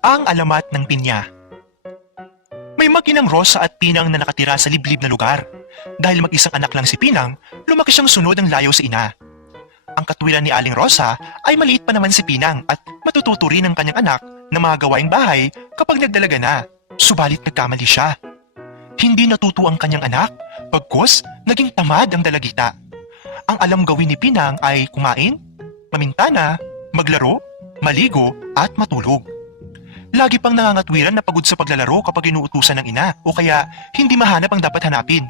Ang alamat ng pinya. May mag-inang Rosa at Pinang na nakatira sa liblib na lugar. Dahil mag-isang anak lang si Pinang, lumaki siyang sunod ang layo sa ina. Ang katwiran ni Aling Rosa ay maliit pa naman si Pinang at matututo rin ang kanyang anak na mga gawaing bahay kapag nagdalaga na. Subalit nagkamali siya. Hindi natuto ang kanyang anak, pagkus naging tamad ang dalagita. Ang alam gawin ni Pinang ay kumain, mamintana, maglaro, maligo at matulog. Lagi pang nangangatwiran na pagod sa paglalaro kapag inuutusan ng ina o kaya hindi mahanap ang dapat hanapin.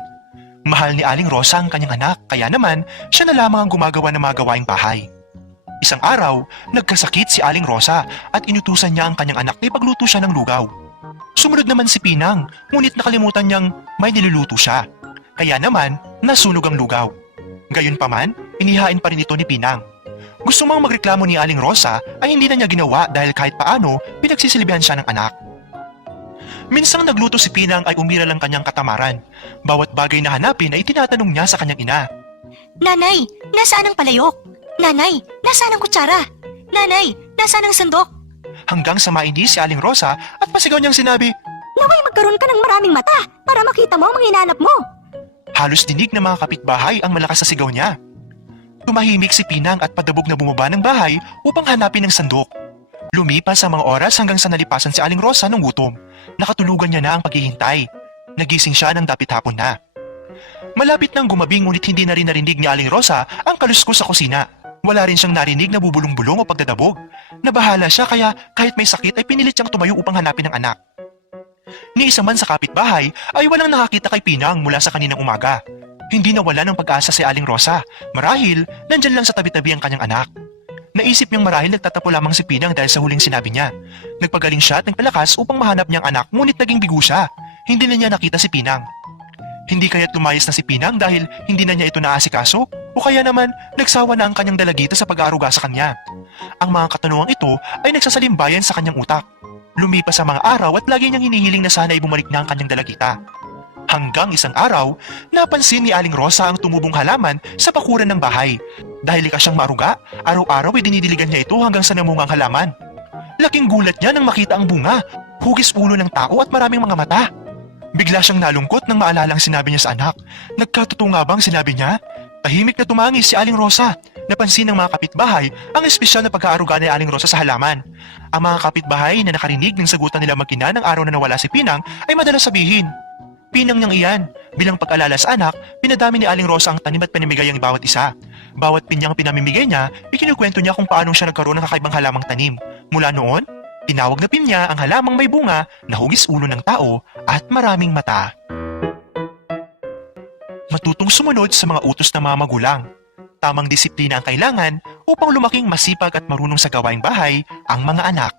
Mahal ni Aling Rosa ang kanyang anak kaya naman siya na lamang ang gumagawa ng mga gawaing bahay. Isang araw, nagkasakit si Aling Rosa at inutusan niya ang kanyang anak na ipagluto siya ng lugaw. Sumunod naman si Pinang ngunit nakalimutan niyang may niluluto siya. Kaya naman, nasunog ang lugaw. Gayunpaman, inihain pa rin ito ni Pinang. Gusto mang magreklamo ni Aling Rosa ay hindi na niya ginawa dahil kahit paano pinagsisilbihan siya ng anak. Minsang nagluto si Pinang ay umira lang kanyang katamaran. Bawat bagay na hanapin ay tinatanong niya sa kanyang ina. Nanay, nasaan ang palayok? Nanay, nasaan ang kutsara? Nanay, nasaan ang sandok? Hanggang sa mainis si Aling Rosa at pasigaw niyang sinabi, Naway magkaroon ka ng maraming mata para makita mo ang mga hinanap mo. halos dinig ng mga kapitbahay ang malakas na sigaw niya. Tumahimik si Pinang at padabog na bumaba ng bahay upang hanapin ang sandok. Lumipas ang mga oras hanggang sa nalipasan si Aling Rosa ng gutom. Nakatulugan niya na ang paghihintay. Nagising siya ng dapit hapon na. Malapit nang gumabi ngunit hindi na rin narinig ni Aling Rosa ang kaluskos sa kusina. Wala rin siyang narinig na bubulong-bulong o pagdadabog. Nabahala siya kaya kahit may sakit ay pinilit siyang tumayo upang hanapin ang anak. Ni isa man sa kapitbahay ay walang nakakita kay Pinang mula sa kaninang umaga. Hindi nawala ng pag-asa si Aling Rosa. Marahil, nandyan lang sa tabi-tabi ang kanyang anak. Naisip niyang marahil nagtatapo lamang si Pinang dahil sa huling sinabi niya. Nagpagaling siya at nagpalakas upang mahanap niyang anak ngunit naging bigo siya. Hindi na niya nakita si Pinang. Hindi kaya't lumayas na si Pinang dahil hindi na niya ito naasikaso o kaya naman nagsawa na ang kanyang dalagita sa pag-aaruga sa kanya. Ang mga katanungang ito ay nagsasalimbayan sa kanyang utak. Lumipas ang mga araw at lagi niyang hinihiling na sana ay bumalik na ang kanyang dalagita. Hanggang isang araw, napansin ni Aling Rosa ang tumubong halaman sa bakuran ng bahay. Dahil likas siyang maaruga, araw-araw ay dinidiligan niya ito hanggang sa namungang halaman. Laking gulat niya nang makita ang bunga, hugis ulo ng tao at maraming mga mata. Bigla siyang nalungkot nang maalalang sinabi niya sa anak. Nagkatotoo nga bang sinabi niya? Tahimik na tumangis si Aling Rosa. Napansin ng mga kapitbahay ang espesyal na pag-aaruga ni Aling Rosa sa halaman. Ang mga kapitbahay na nakarinig ng sagutan nila mag-ina ng araw na nawala si Pinang ay madalas sabihin, Pinang niyang iyan. Bilang pag-alala sa anak, pinadami ni Aling Rosa ang tanim at pinamigay ang bawat isa. Bawat pinyang pinamimigay niya, ikinukwento niya kung paano siya nagkaroon ng kakaibang halamang tanim. Mula noon, tinawag na pinya ang halamang may bunga na hugis ulo ng tao at maraming mata. Matutong sumunod sa mga utos ng mga magulang. Tamang disiplina ang kailangan upang lumaking masipag at marunong sa gawaing bahay ang mga anak.